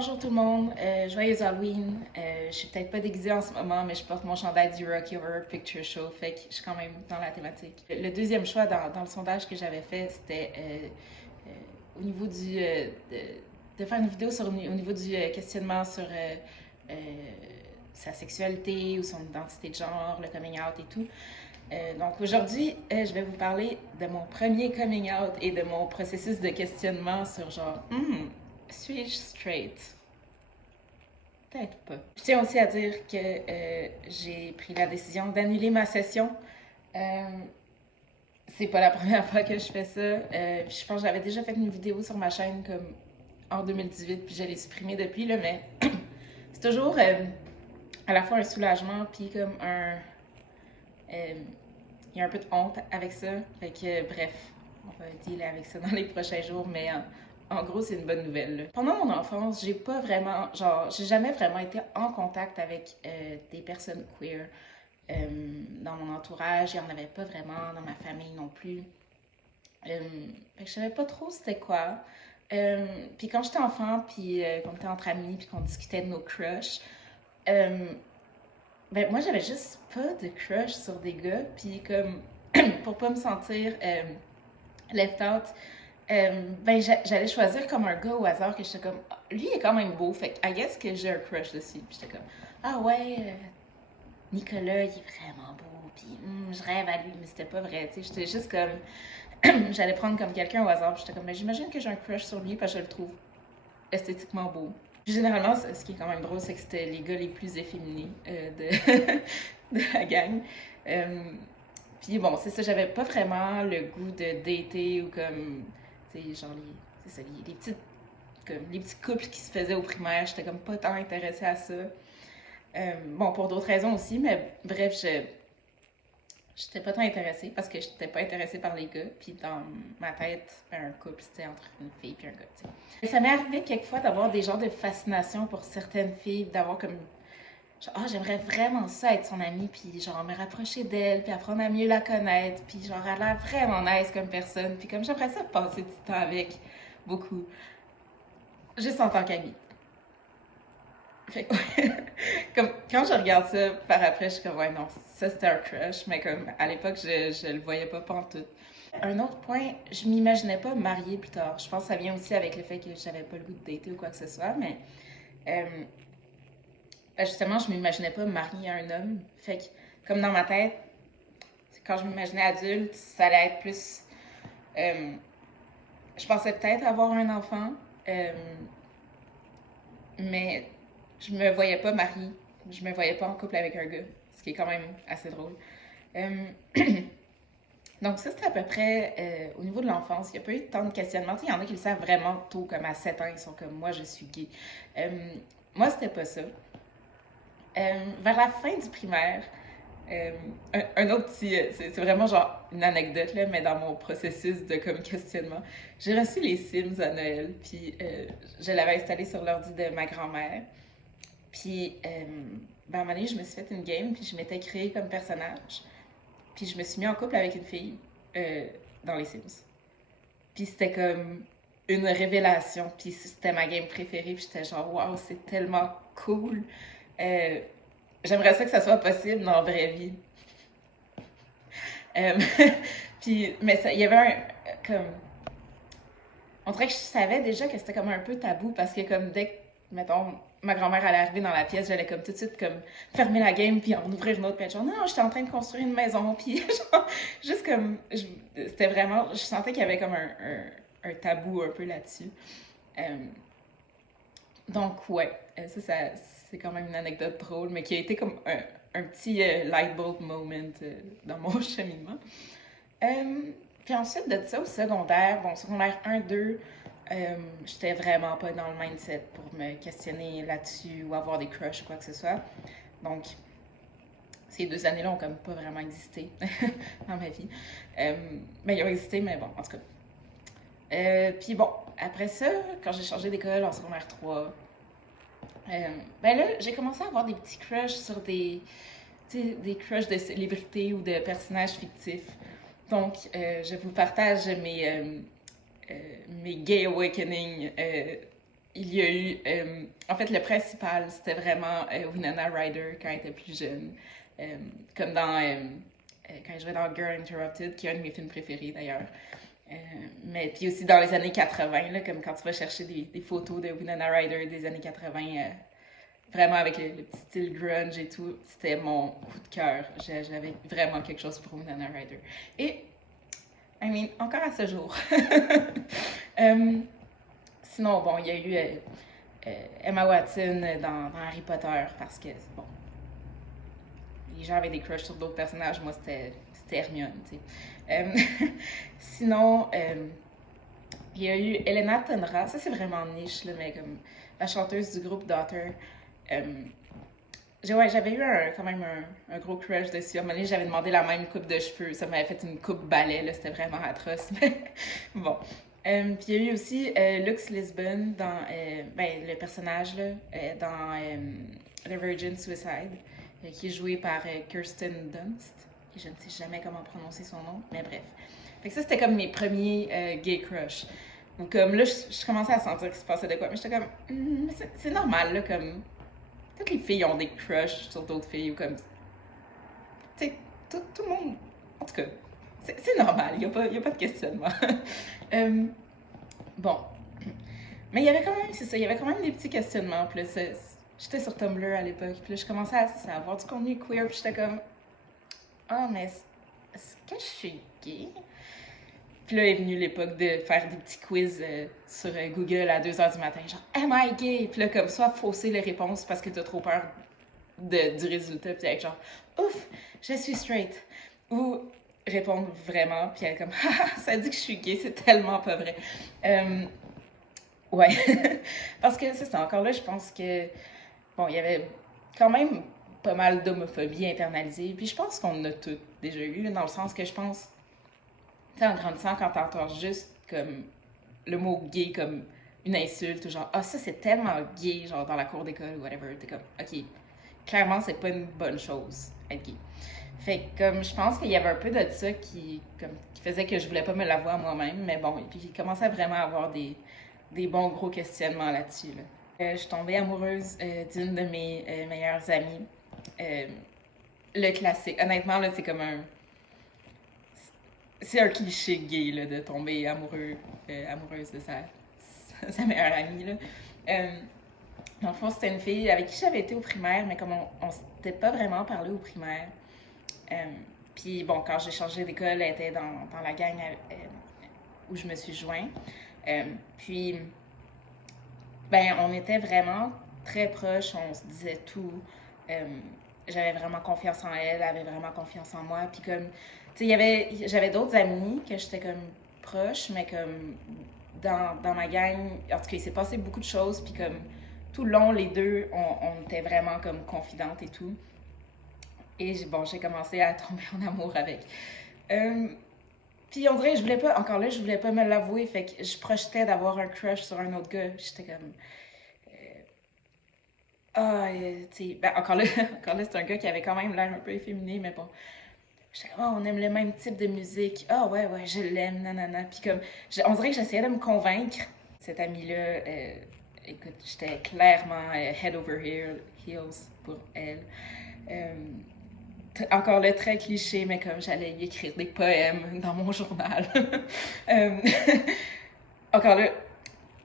Bonjour tout le monde, joyeux Halloween. Je suis peut-être pas déguisée en ce moment, mais je porte mon chandail du Rocky Horror Picture Show, fait que je suis quand même dans la thématique. Le deuxième choix dans le sondage que j'avais fait, c'était au niveau de faire une vidéo au niveau du questionnement sur euh, sa sexualité ou son identité de genre, le coming out et tout. Donc aujourd'hui, je vais vous parler de mon premier coming out et de mon processus de questionnement sur genre, suis-je straight? Peut-être pas. Je tiens aussi à dire que j'ai pris la décision d'annuler ma session. Euh, c'est pas la première fois que je fais ça. Je pense que j'avais déjà fait une vidéo sur ma chaîne comme en 2018, puis je l'ai supprimée depuis, là, mais c'est toujours à la fois un soulagement, puis comme un... euh, il y a un peu de honte avec ça. Fait que, bref, on va dealer avec ça dans les prochains jours, mais en gros, c'est une bonne nouvelle. Là. Pendant mon enfance, j'ai jamais vraiment été en contact avec des personnes queer. Dans mon entourage, il n'y en avait pas vraiment, dans ma famille non plus. Fait que je savais pas trop c'était quoi. Puis quand j'étais enfant, puis qu'on était entre amis, puis qu'on discutait de nos crushs, euh, ben moi j'avais juste pas de crush sur des gars, puis comme pour pas me sentir left out, ben j'allais choisir comme un gars au hasard que j'étais comme lui il est quand même beau, fait que I guess que j'ai un crush dessus. Puis j'étais comme ah ouais, Nicolas il est vraiment beau, puis je rêve à lui, mais c'était pas vrai, tu sais, j'étais juste comme j'allais prendre comme quelqu'un au hasard, puis j'étais comme ben j'imagine que j'ai un crush sur lui parce que je le trouve esthétiquement beau. Puis généralement, ce qui est quand même drôle, c'est que c'était les gars les plus efféminés de la gang. Euh, Puis bon, c'est ça, j'avais pas vraiment le goût de dater ou comme, tu sais, genre c'est ça, les petites, comme, les petits couples qui se faisaient au primaire, j'étais comme pas tant intéressée à ça. Bon, pour d'autres raisons aussi, mais bref, j'étais pas tant intéressée parce que j'étais pas intéressée par les gars. Puis dans ma tête, un couple, c'était entre une fille et un gars, tu sais. Ça m'est arrivé quelquefois d'avoir des genres de fascination pour certaines filles, d'avoir comme genre, ah, j'aimerais vraiment ça être son amie, puis genre me rapprocher d'elle, puis apprendre à mieux la connaître, puis genre elle a l'air vraiment nice comme personne, puis comme j'aimerais ça passer du temps avec beaucoup, juste en tant qu'amie. Fait que, ouais, comme quand je regarde ça par après, je suis comme ouais non, ça c'était un crush, mais comme à l'époque je le voyais pas pantoute. Un autre point, je m'imaginais pas me marier plus tard. Je pense que ça vient aussi avec le fait que j'avais pas le goût de dater ou quoi que ce soit, mais euh, justement, je m'imaginais pas me marier à un homme. Fait que, comme dans ma tête, quand je m'imaginais adulte, ça allait être plus. euh, je pensais peut-être avoir un enfant, euh, mais je me voyais pas mariée. Je me voyais pas en couple avec un gars, ce qui est quand même assez drôle. Euh, donc, ça, c'était à peu près au niveau de l'enfance. Il n'y a pas eu tant de questionnements. Il y en a qui le savent vraiment tôt, comme à 7 ans, ils sont comme moi, je suis gay. Moi, c'était pas ça. Vers la fin du primaire, Euh, un autre petit, c'est vraiment genre une anecdote, là, mais dans mon processus de comme questionnement, j'ai reçu les Sims à Noël, puis je l'avais installé sur l'ordi de ma grand-mère. Puis, ben, à un moment donné, je me suis fait une game, puis je m'étais créée comme personnage. Puis je me suis mis en couple avec une fille euh, dans les Sims. Puis c'était comme une révélation, puis c'était ma game préférée, puis j'étais genre, waouh, c'est tellement cool. Euh, J'aimerais ça que ça soit possible dans la vraie vie. Euh, puis, mais il y avait comme, on dirait que je savais déjà que c'était comme un peu tabou parce que comme dès que, mettons, ma grand-mère allait arriver dans la pièce, j'allais comme tout de suite comme fermer la game puis en ouvrir une autre puis être genre non, j'étais en train de construire une maison puis genre juste comme, c'était vraiment, je sentais qu'il y avait comme un tabou un peu là-dessus. Euh, donc ouais, c'est quand même une anecdote drôle mais qui a été comme un petit light bulb moment dans mon cheminement. Puis ensuite de ça, au secondaire, bon, secondaire 1-2, j'étais vraiment pas dans le mindset pour me questionner là-dessus ou avoir des crushs ou quoi que ce soit. Donc, ces 2 années-là ont comme pas vraiment existé dans ma vie. Mais ils ont existé, mais bon, en tout cas. Puis bon, après ça, quand j'ai changé d'école en secondaire 3, ben là, j'ai commencé à avoir des petits crushs sur des crushs de célébrités ou de personnages fictifs. Donc, je vous partage mes gay awakening il y a eu... en fait, le principal, c'était vraiment Winona Ryder quand elle était plus jeune. Comme quand je jouais dans Girl Interrupted, qui est un de mes films préférés d'ailleurs. Mais puis aussi dans les années 80, là, comme quand tu vas chercher des photos de Winona Ryder des années 80, vraiment avec le petit style grunge et tout, c'était mon coup de cœur. J'avais vraiment quelque chose pour Winona Ryder. Et, encore à ce jour. Sinon, bon, il y a eu Emma Watson dans Harry Potter parce que, bon, les gens avaient des crushs sur d'autres personnages. Moi, c'était Hermione, tu sais. Sinon, il y a eu Elena Tonra. Ça, c'est vraiment niche, là, mais comme la chanteuse du groupe Daughter. J'avais eu quand même un gros crush dessus. À un moment donné, j'avais demandé la même coupe de cheveux. Ça m'avait fait une coupe balai, là. C'était vraiment atroce. Mais bon. Puis il y a eu aussi Lux Lisbon dans le personnage là, dans The Virgin Suicide, qui est joué par Kirsten Dunst. Je ne sais jamais comment prononcer son nom, mais bref. Fait que ça, c'était comme mes premiers gay crush. Donc comme là, je commençais à sentir qu'il se passait de quoi, mais j'étais comme, c'est normal, là, comme, toutes les filles ont des crushs sur d'autres filles, ou comme, tu sais, tout le monde, en tout cas, c'est normal, il n'y a pas de questionnement. Bon. Mais il y avait quand même, c'est ça, il y avait quand même des petits questionnements. Puis là, j'étais sur Tumblr à l'époque, puis là, je commençais à avoir du contenu queer, puis j'étais comme, ah, mais est-ce que je suis gay? Puis là est venue l'époque de faire des petits quiz sur Google à 2h du matin, genre, am I gay? Puis là, comme, soit fausser les réponses parce que t'as trop peur du résultat, puis être genre, ouf, je suis straight. Ou répondre vraiment, puis être comme, ah, ça dit que je suis gay, c'est tellement pas vrai. Ouais, parce que c'est ça, encore là, je pense que, bon, il y avait quand même pas mal d'homophobie internalisée, puis je pense qu'on en a toutes déjà eu, dans le sens que je pense, tu sais, en grandissant, quand t'entends juste comme le mot gay comme une insulte, ou genre, ah, ça c'est tellement gay, genre dans la cour d'école ou whatever, t'es comme, ok, clairement, c'est pas une bonne chose, être gay. Fait que, comme, je pense qu'il y avait un peu de ça qui faisait que je voulais pas me l'avouer à moi-même, mais bon, et puis j'ai commencé à vraiment avoir des bons gros questionnements là-dessus, là. Je suis tombée amoureuse d'une de mes meilleures amies. Le classique. Honnêtement, là, c'est comme un... C'est un cliché gay, là, de tomber amoureuse de sa meilleure amie, là. Dans le fond, c'était une fille avec qui j'avais été au primaire, mais comme on s'était pas vraiment parlé au primaire. Puis bon, quand j'ai changé d'école, elle était dans la gang où je me suis joint. Puis, ben, on était vraiment très proches, on se disait tout. J'avais vraiment confiance en elle, elle avait vraiment confiance en moi. Puis comme, tu sais, j'avais d'autres amis que j'étais comme proche, mais comme dans ma gang, en tout cas, il s'est passé beaucoup de choses. Puis comme, tout le long, les deux, on était vraiment comme confidentes et tout. Et bon, j'ai commencé à tomber en amour avec. Puis on dirait que je voulais pas, encore là, je voulais pas me l'avouer, fait que je projetais d'avoir un crush sur un autre gars. J'étais comme, tu sais, ben encore là, encore là, c'est un gars qui avait quand même l'air un peu efféminé, mais bon. J'étais comme, oh, on aime le même type de musique. Ah ouais, je l'aime, nanana. Puis comme, on dirait que j'essayais de me convaincre. Cette amie-là, écoute, j'étais clairement head over heels pour elle. Encore là, très cliché, mais comme j'allais y écrire des poèmes dans mon journal. Encore là,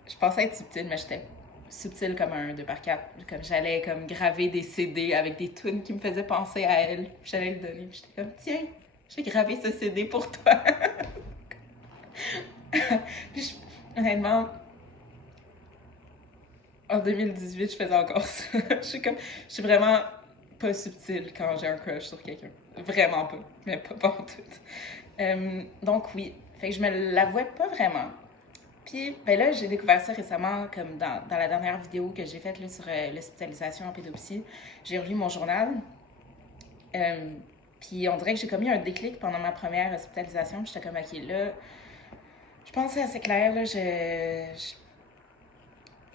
je pensais être subtile, mais j'étais subtile comme un 2x4. Comme j'allais comme graver des CD avec des tunes qui me faisaient penser à elle. J'allais le donner, puis j'étais comme, tiens, j'ai gravé ce CD pour toi. Puis honnêtement, en 2018, je faisais encore ça. Je suis vraiment pas subtile quand j'ai un crush sur quelqu'un. Vraiment pas, mais pas en tout. Donc oui, fait que je me l'avouais pas vraiment. Puis ben là, j'ai découvert ça récemment, comme dans la dernière vidéo que j'ai faite là, sur l'hospitalisation en pédopsie. J'ai relu mon journal. Puis on dirait que j'ai commis un déclic pendant ma première hospitalisation. J'étais comme, ok, là, je pense que c'est assez clair, là,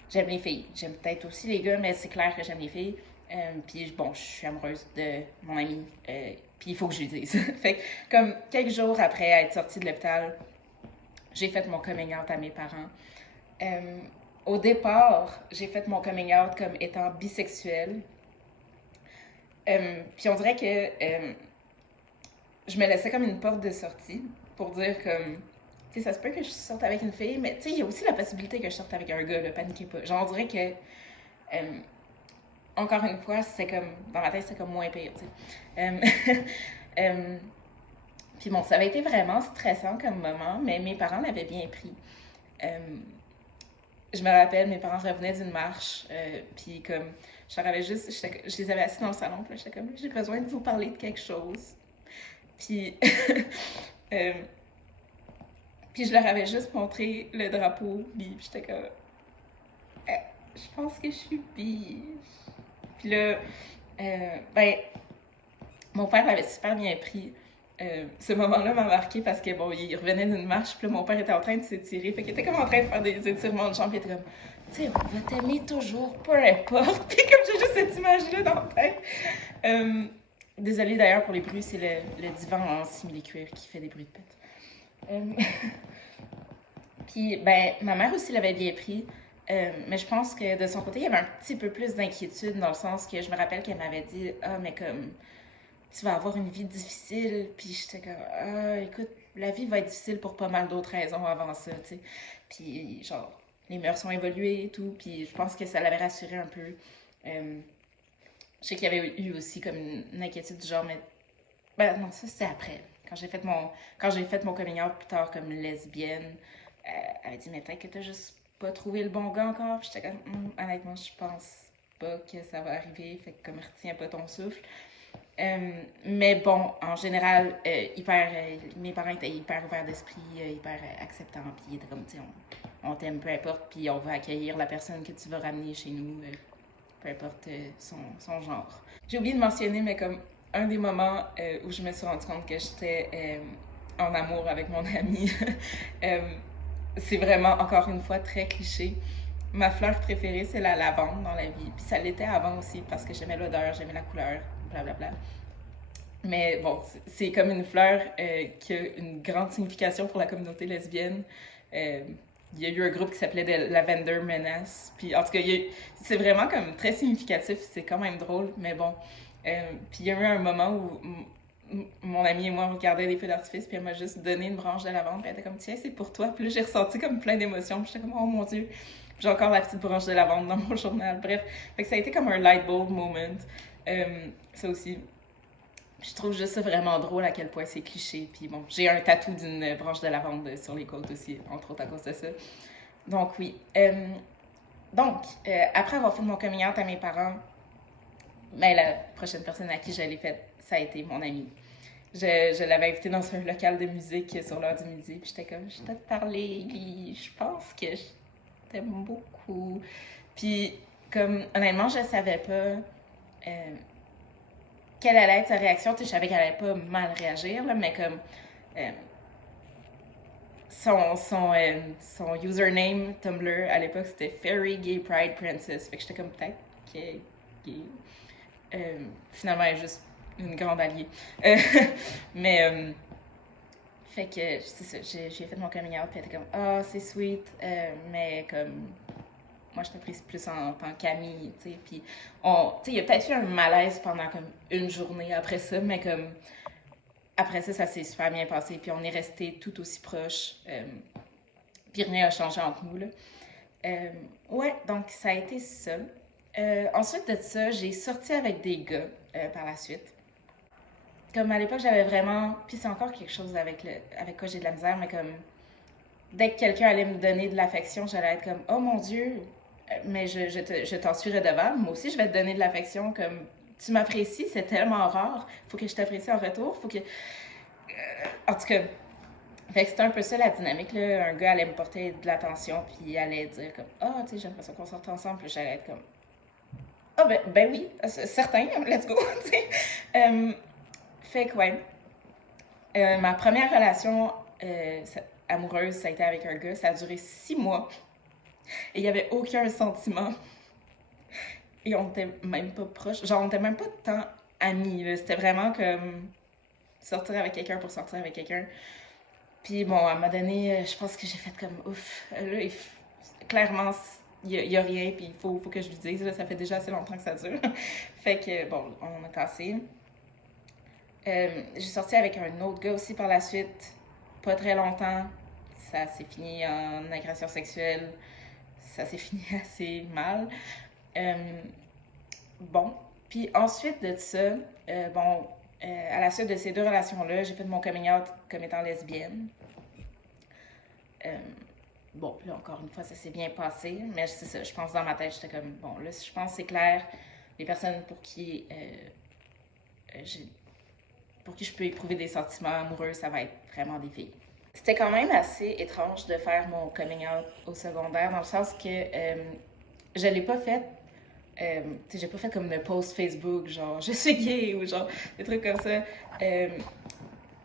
j'aime les filles. J'aime peut-être aussi les gars, mais c'est clair que j'aime les filles. Puis bon, je suis amoureuse de mon ami. Puis il faut que je lui dise. Fait que, comme quelques jours après être sortie de l'hôpital, j'ai fait mon coming out à mes parents. au départ, j'ai fait mon coming out comme étant bisexuelle. Puis on dirait que je me laissais comme une porte de sortie pour dire comme, tu sais, ça se peut que je sorte avec une fille, mais tu sais, il y a aussi la possibilité que je sorte avec un gars, là, paniquez pas. Genre, on dirait que, encore une fois, c'est comme, dans ma tête, c'est comme moins pire, tu sais. Puis bon, ça avait été vraiment stressant comme moment, mais mes parents l'avaient bien pris. Euh, je me rappelle, mes parents revenaient d'une marche, puis comme, je leur avais juste, je les avais assis dans le salon, puis j'étais comme, j'ai besoin de vous parler de quelque chose. Puis, euh, puis je leur avais juste montré le drapeau, puis j'étais comme, je pense que je suis bi. Puis là, ben, mon père l'avait super bien pris. Ce moment-là m'a marqué parce que bon, il revenait d'une marche, puis là, mon père était en train de s'étirer, fait qu'il était comme en train de faire des étirements de jambes, puis il était comme, tu sais, on va t'aimer toujours, peu importe. Puis comme j'ai juste cette image-là dans la tête. Désolée d'ailleurs pour les bruits, c'est le divan en simili-cuir qui fait des bruits de pète. Puis, ben, ma mère aussi l'avait bien pris. Mais je pense que de son côté, il y avait un petit peu plus d'inquiétude dans le sens que je me rappelle qu'elle m'avait dit ah, mais comme tu vas avoir une vie difficile. Puis j'étais comme ah, écoute, la vie va être difficile pour pas mal d'autres raisons avant ça, tu sais. Puis, genre, les mœurs sont évoluées et tout. Puis je pense que ça l'avait rassurée un peu. Je sais qu'il y avait eu aussi comme une inquiétude du genre, mais ben non, ça c'était après. Quand j'ai fait mon coming out plus tard comme lesbienne, elle avait dit, mais peut-être que t'as juste pas trouvé le bon gars encore. Puis j'étais comme, honnêtement, je pense pas que ça va arriver. Fait que comme retiens pas ton souffle. Mais bon, en général, mes parents étaient hyper ouverts d'esprit, hyper acceptants. Puis ils étaient comme, tu sais, on t'aime peu importe, puis on va accueillir la personne que tu vas ramener chez nous, peu importe son genre. J'ai oublié de mentionner, mais comme un des moments où je me suis rendu compte que j'étais en amour avec mon ami, c'est vraiment, encore une fois, très cliché. Ma fleur préférée, c'est la lavande dans la vie. Puis ça l'était avant aussi parce que j'aimais l'odeur, j'aimais la couleur, blablabla. Mais bon, c'est comme une fleur qui a une grande signification pour la communauté lesbienne. Il y a eu un groupe qui s'appelait The Lavender Menace. Puis en tout cas, c'est vraiment comme très significatif. C'est quand même drôle, mais bon. Puis il y a eu un moment où mon ami et moi on regardait des feux d'artifice, puis elle m'a juste donné une branche de lavande, puis elle était comme tiens, c'est pour toi. Puis là, j'ai ressenti comme plein d'émotions, puis j'étais comme oh mon dieu, j'ai encore la petite branche de lavande dans mon journal. Bref, fait que ça a été comme un light bulb moment. Ça aussi, je trouve juste ça vraiment drôle à quel point c'est cliché. Puis bon, j'ai un tatou d'une branche de lavande sur les côtes aussi, entre autres à cause de ça. Donc oui. Après avoir fait mon coming out à mes parents, ben, la prochaine personne à qui je l'ai faite, ça a été mon ami. Je l'avais invité dans un local de musique sur l'heure du midi, puis j'étais comme, je t'ai parlé, puis je pense que je t'aime beaucoup. Puis, comme, honnêtement, je savais pas quelle allait être sa réaction. Tu sais, je savais qu'elle allait pas mal réagir, là, mais comme, euh, son username Tumblr à l'époque, c'était Fairy Gay Pride Princess. Fait que j'étais comme, peut-être qu'elle est gay. Finalement, elle est juste une grande alliée. Mais, fait que, c'est ça, j'ai fait mon coming out, puis elle était comme, ah, oh, c'est sweet, mais comme, moi, je t'apprécie plus en tant qu'amie, tu sais. Puis, tu sais, il y a peut-être eu un malaise pendant comme une journée après ça, mais comme, après ça, ça s'est super bien passé, puis on est restés tout aussi proches, puis rien n'a changé entre nous, là. Ouais, donc ça a été ça. Ensuite de ça, j'ai sorti avec des gars par la suite. Comme à l'époque, j'avais vraiment. Puis c'est encore quelque chose avec quoi j'ai de la misère, mais comme. Dès que quelqu'un allait me donner de l'affection, j'allais être comme oh mon Dieu, mais je t'en suis redevable. Moi aussi, je vais te donner de l'affection. Comme tu m'apprécies, c'est tellement rare. Faut que je t'apprécie en retour. Faut que. En tout cas, fait que c'était un peu ça la dynamique, là. Un gars allait me porter de l'attention, puis il allait dire comme ah, oh, tu sais, j'aimerais ça qu'on sorte ensemble. Puis j'allais être comme ah, ben oui, certain, let's go. Fait que, ouais. Ma première relation amoureuse, ça a été avec un gars. Ça a duré 6 mois. Et il n'y avait aucun sentiment. Et on était même pas proches. Genre, on était même pas tant amis. C'était vraiment comme sortir avec quelqu'un pour sortir avec quelqu'un. Puis bon, à un moment donné, je pense que j'ai fait comme ouf. Là, clairement, y a rien, puis il faut que je lui dise, là, ça fait déjà assez longtemps que ça dure. Fait que, bon, on a cassé. J'ai sorti avec un autre gars aussi par la suite, pas très longtemps. Ça s'est fini en agression sexuelle. Ça s'est fini assez mal. Euh, bon, puis ensuite de ça, bon, à la suite de ces deux relations-là, j'ai fait mon coming out comme étant lesbienne. Euh, bon, là encore une fois, ça s'est bien passé, mais c'est ça, je pense dans ma tête, j'étais comme, bon, là, je pense que c'est clair, les personnes pour qui je peux éprouver des sentiments amoureux, ça va être vraiment des filles. C'était quand même assez étrange de faire mon coming out au secondaire, dans le sens que je l'ai pas fait. J'ai pas fait comme le post Facebook, genre je suis gay ou genre des trucs comme ça.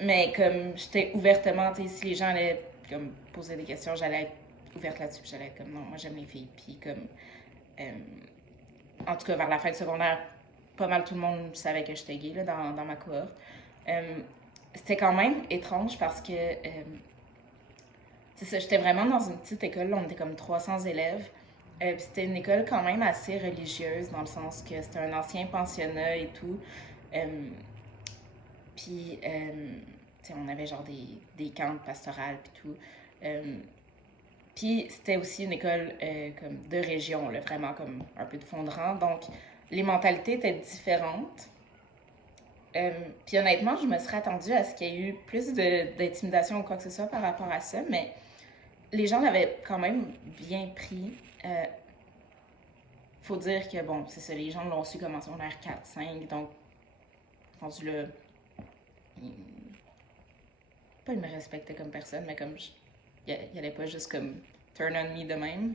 Mais comme j'étais ouvertement, si les gens allaient comme poser des questions, j'allais être ouverte là-dessus. J'allais être comme non, moi j'aime les filles. Puis comme, en tout cas vers la fin du secondaire, pas mal tout le monde savait que j'étais gay là, dans ma cohorte. C'était quand même étrange parce que c'est ça, j'étais vraiment dans une petite école, là, on était comme 300 élèves. Puis c'était une école quand même assez religieuse, dans le sens que c'était un ancien pensionnat et tout. Puis, on avait genre des camps pastorales puis tout. Puis c'était aussi une école comme de région, là, vraiment comme un peu de fond de rang. Donc, les mentalités étaient différentes. Puis honnêtement, je me serais attendue à ce qu'il y ait eu plus d'intimidation ou quoi que ce soit par rapport à ça, mais les gens l'avaient quand même bien pris. Faut dire que, bon, c'est ça, les gens l'ont su comme en secondaire 4, 5, donc, rendu là, pas ils me respectaient comme personne, mais comme, il allait pas juste comme turn on me de même.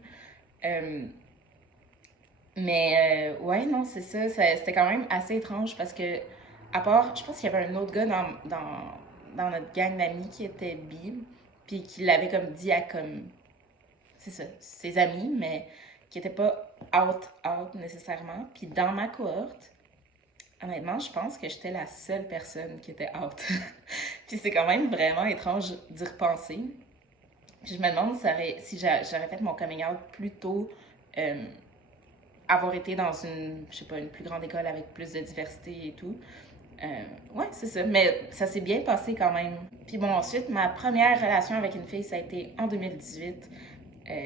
Ouais, non, c'est ça, c'était quand même assez étrange parce que, à part, je pense qu'il y avait un autre gars dans notre gang d'amis qui était bi, puis qui l'avait comme dit à comme, c'est ça, ses amis, mais qui n'était pas out nécessairement. Puis dans ma cohorte, honnêtement, je pense que j'étais la seule personne qui était out. Puis c'est quand même vraiment étrange d'y repenser. Puis je me demande si j'aurais fait mon coming out plus tôt, avoir été dans une, je sais pas, une plus grande école avec plus de diversité et tout. Ouais, c'est ça. Mais ça s'est bien passé quand même. Puis bon, ensuite, ma première relation avec une fille, ça a été en 2018.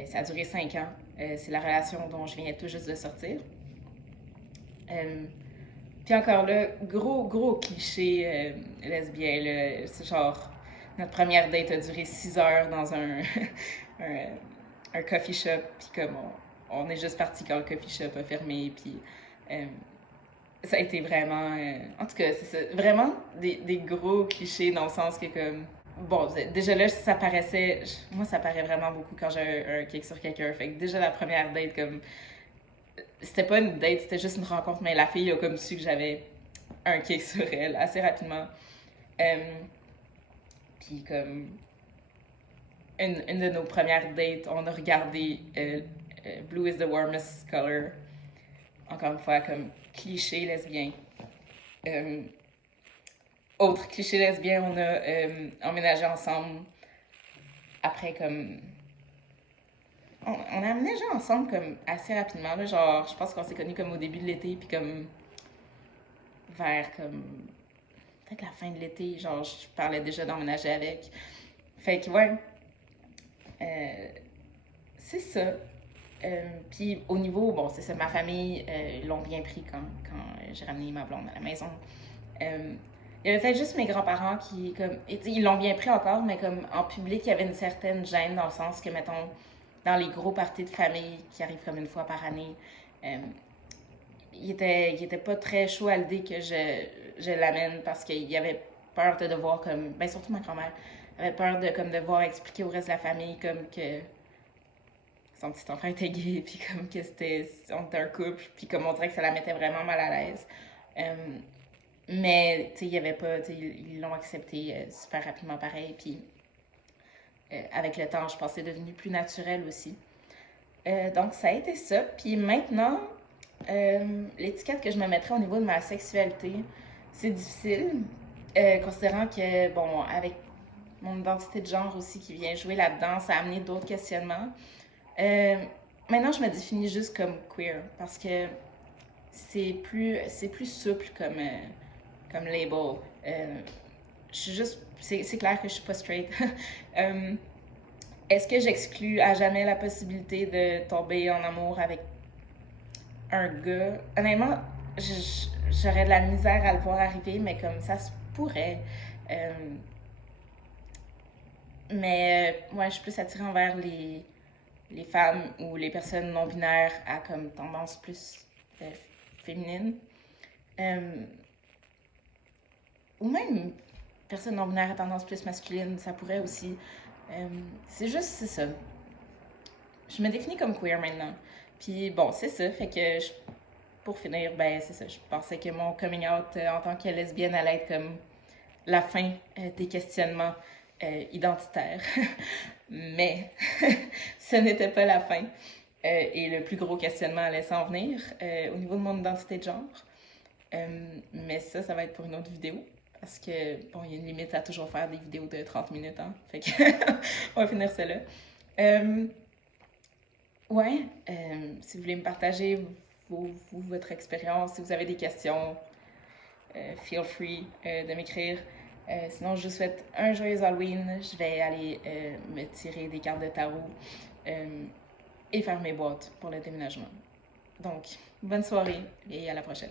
Ça a duré 5 ans. C'est la relation dont je viens tout juste de sortir. Puis encore là, gros cliché lesbien. Là. C'est genre, notre première date a duré 6 heures dans un coffee shop. Puis comme on est juste parti quand le coffee shop a fermé. Puis ça a été vraiment... en tout cas, c'est ça. Vraiment des gros clichés dans le sens que comme... Bon, déjà là, ça paraissait... Moi, ça paraît vraiment beaucoup quand j'ai un kick sur quelqu'un. Fait que déjà la première date, comme... C'était pas une date, c'était juste une rencontre, mais la fille a comme su que j'avais un kick sur elle assez rapidement. Puis comme... Une de nos premières dates, on a regardé Blue is the warmest color. Encore une fois, comme cliché lesbien. Autre cliché lesbien, on a emménagé ensemble après comme... On a emménagé ensemble comme assez rapidement, là, genre je pense qu'on s'est connus comme au début de l'été, puis comme vers comme peut-être la fin de l'été, genre je parlais déjà d'emménager avec. Fait que ouais, c'est ça. Puis au niveau, bon c'est ça, ma famille, ils l'ont bien pris quand j'ai ramené ma blonde à la maison. Il y avait peut-être juste mes grands-parents qui, comme, ils l'ont bien pris encore, mais comme en public, il y avait une certaine gêne dans le sens que, mettons, dans les gros parties de famille qui arrivent comme une fois par année, il était pas très chaud à l'idée que je l'amène parce qu'il avait peur de devoir, comme, ben surtout ma grand-mère, avait peur de comme devoir expliquer au reste de la famille comme que son petit enfant était gay, puis comme que on était un couple, puis comme on dirait que ça la mettait vraiment mal à l'aise. Mais, tu sais, il y avait pas, tu sais, ils l'ont accepté super rapidement pareil, puis avec le temps, je pense que c'est devenu plus naturel aussi. Donc, ça a été ça. Puis maintenant, l'étiquette que je me mettrais au niveau de ma sexualité, c'est difficile, considérant que, bon, avec mon identité de genre aussi qui vient jouer là-dedans, ça a amené d'autres questionnements. maintenant, je me définis juste comme queer parce que c'est plus souple comme label. Je suis juste, c'est clair que je suis pas straight. Euh, Est-ce que j'exclus à jamais la possibilité de tomber en amour avec un gars? Honnêtement, j'aurais de la misère à le voir arriver, mais comme ça se pourrait. Euh, ouais, je suis plus attirée envers les femmes ou les personnes non binaires à comme tendance plus euh, féminine. Euh, ou même personne non binaire à tendance plus masculine, ça pourrait aussi. C'est juste, c'est ça. Je me définis comme queer maintenant. Puis bon, c'est ça. Fait que pour finir, ben c'est ça. Je pensais que mon coming out en tant que lesbienne allait être comme la fin des questionnements identitaires. Mais ce n'était pas la fin. Et le plus gros questionnement allait s'en venir au niveau de mon identité de genre. Mais ça va être pour une autre vidéo. Parce que, bon, il y a une limite à toujours faire des vidéos de 30 minutes, hein. Fait que, on va finir ça là. Euh, ouais, si vous voulez me partager votre expérience, si vous avez des questions, feel free de m'écrire. Sinon, je vous souhaite un joyeux Halloween. Je vais aller me tirer des cartes de tarot et faire mes boîtes pour le déménagement. Donc, bonne soirée et à la prochaine.